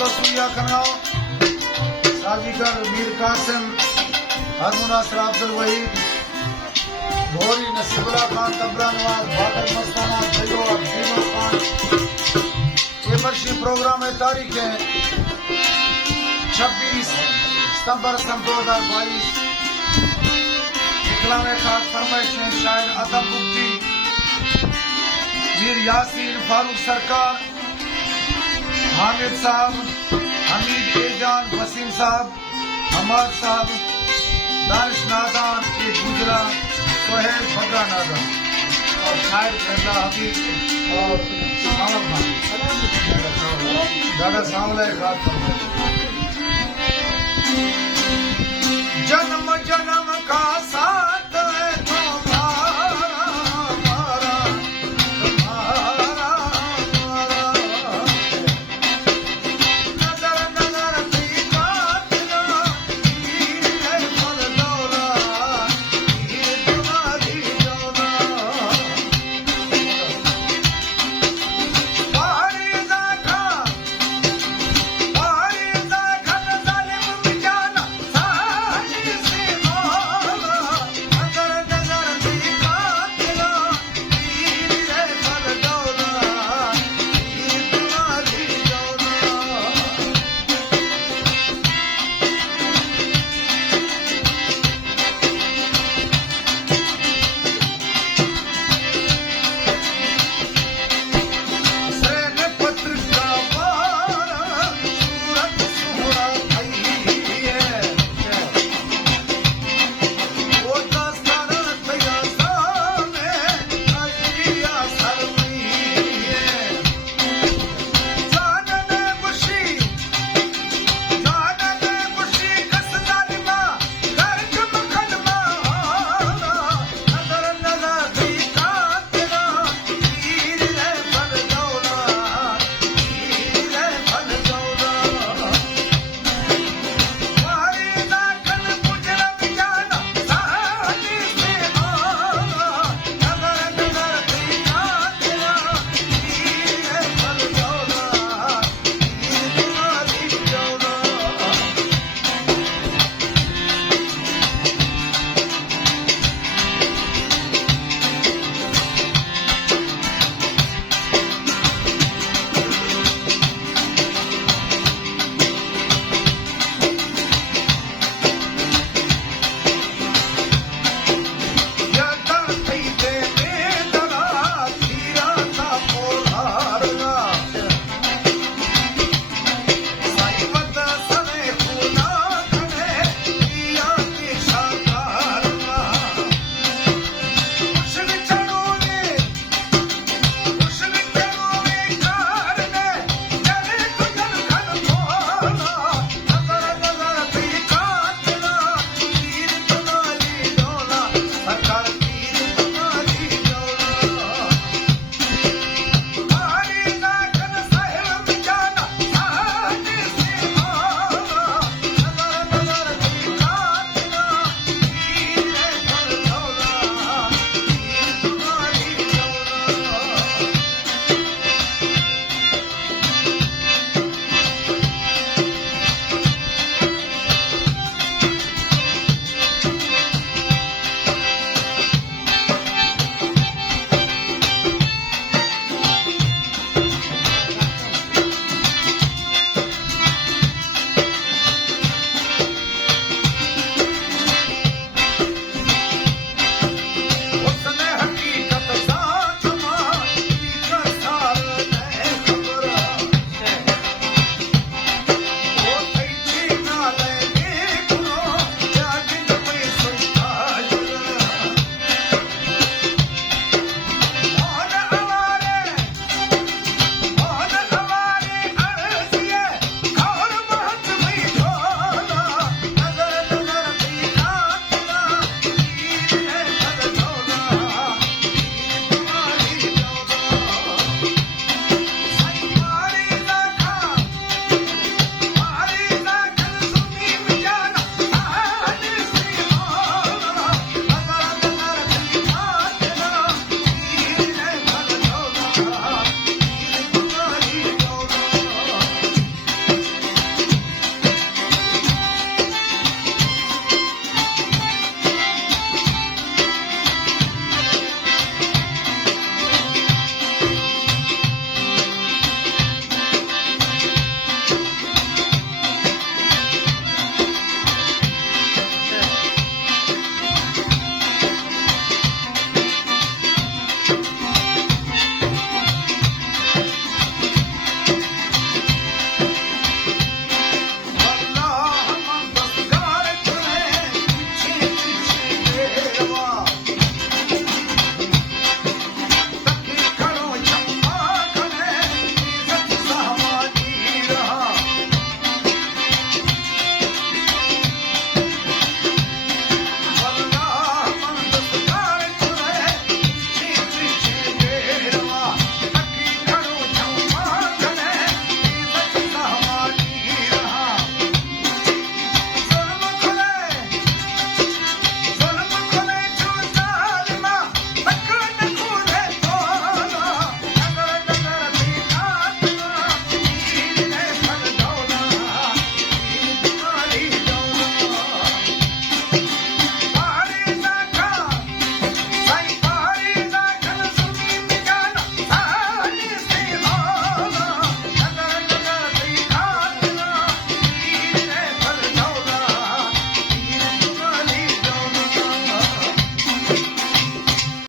दोस्तों सुइया खनाओ साजीगर मीर कासिम हरमुन असरा अब्दुल वहीद भोरी नसीबुल्ला खान तबला नवाज बादल मस्ताना सैयद अजीम खान। ये वर्षी प्रोग्राम है तारीख है 26 सितंबर सन 2022। इकलामे खास फरमाइश में शायर अदम मुफ्ती मीर यासीन फारूक सरकार, हामिद साहब, हमीद एजान, वसीम साहब, हमाद साहब, दानिश नादान के गुजरा, सोहेल बगरा नादान और शायर फैला हबीब और आलम खान दादा सामला खास फरमाइश। जन्म जन्म का सा